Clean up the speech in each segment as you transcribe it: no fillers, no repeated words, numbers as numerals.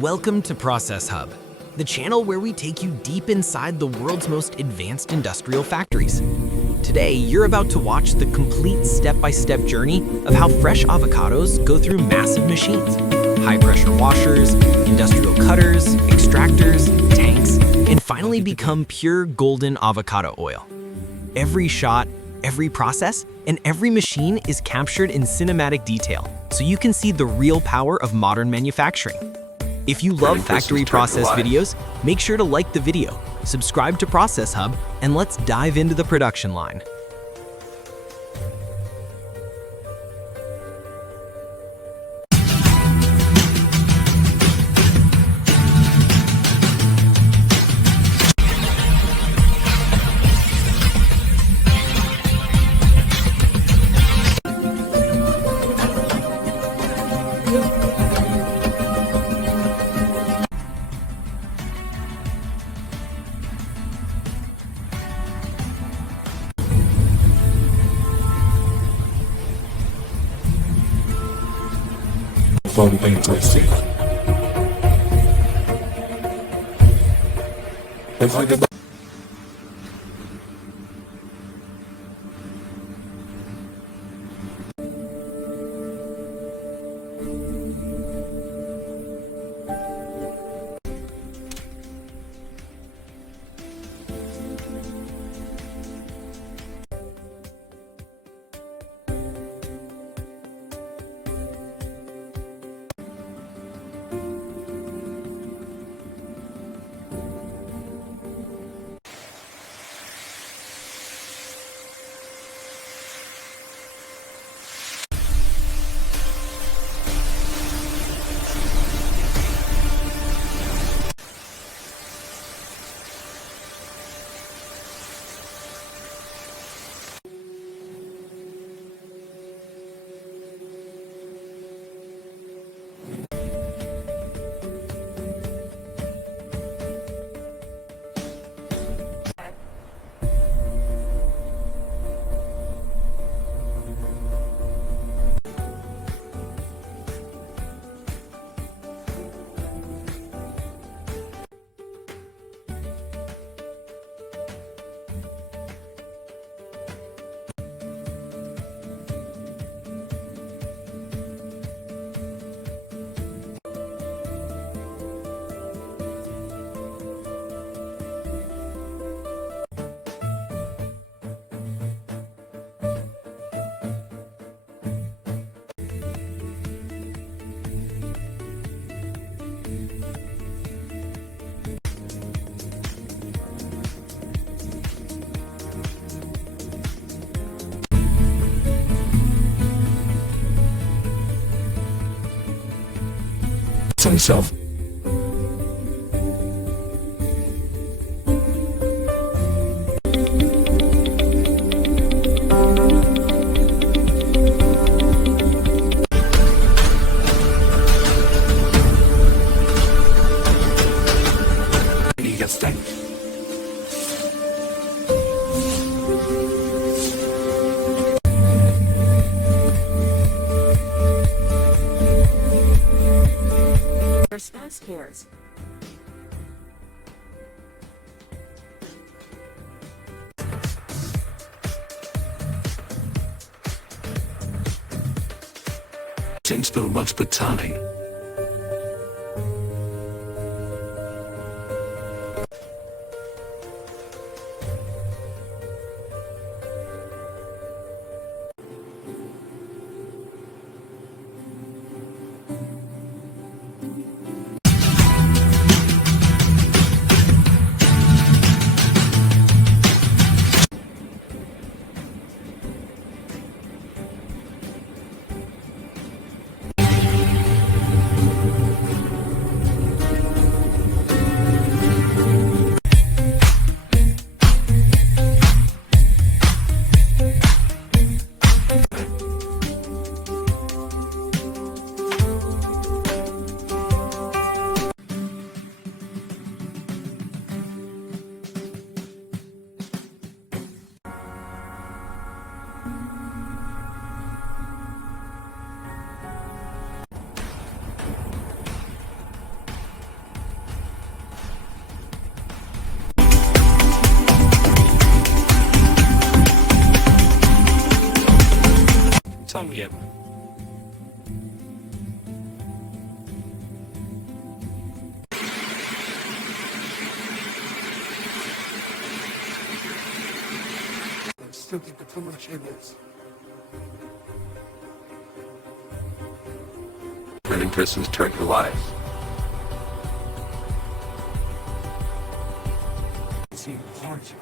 Welcome to Process Hub, the channel where we take you deep inside the world's most advanced industrial factories. Today, you're about to watch the complete step-by-step journey of how fresh avocados go through massive machines, high-pressure washers, industrial cutters, extractors, tanks, and finally become pure golden avocado oil. Every shot, every process, and every machine is captured in cinematic detail, so you can see the real power of modern manufacturing. If you love factory process videos, make sure to like the video, subscribe to Process Hub, and let's dive into the production line. From interesting. If I get himself. He gets done. Fast cares. Seems too much botany. some him. I'm still thinking too much in this. Running persons turn to life. See, aren't you?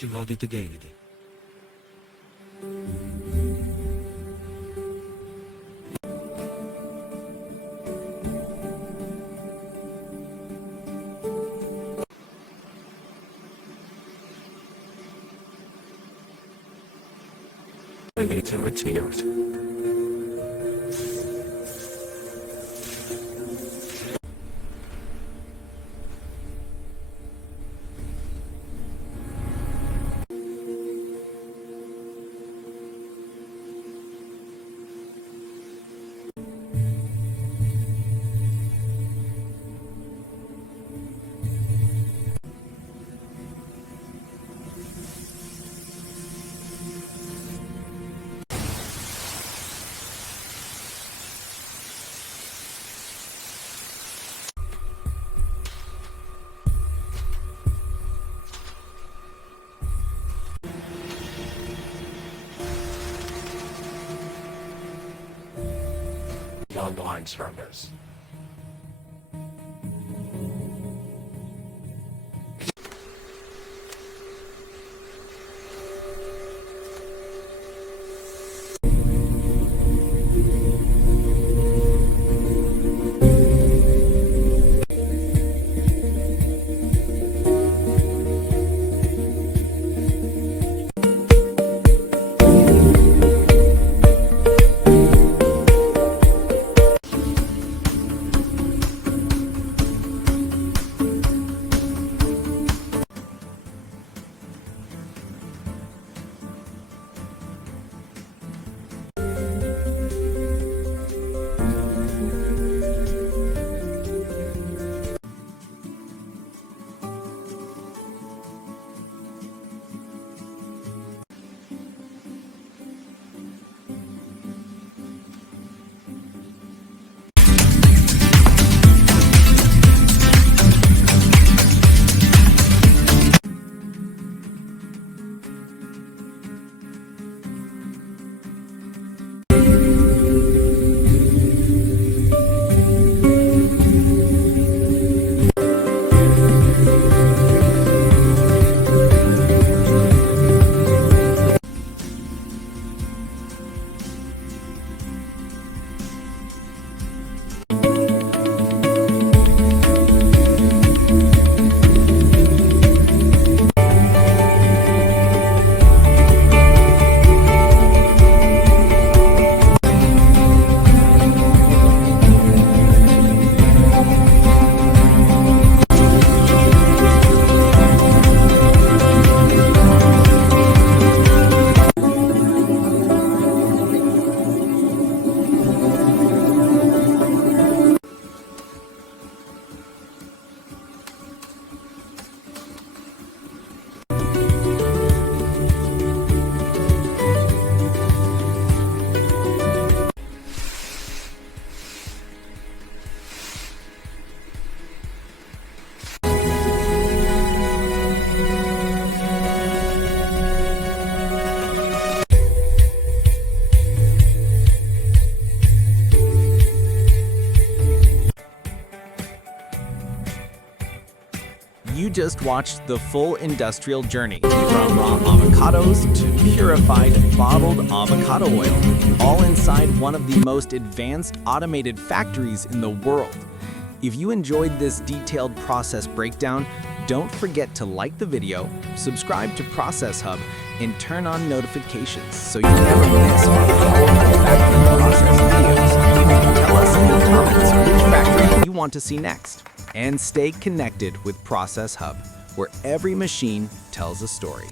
You all did again. I need to retire. Long lines from this. You just watched the full industrial journey, from raw avocados to purified, bottled avocado oil, all inside one of the most advanced automated factories in the world. If you enjoyed this detailed process breakdown, don't forget to like the video, subscribe to Process Hub, and turn on notifications so you never miss our powerful factory process videos. Tell us in the comments which factory you want to see next. And stay connected with Process Hub, where every machine tells a story.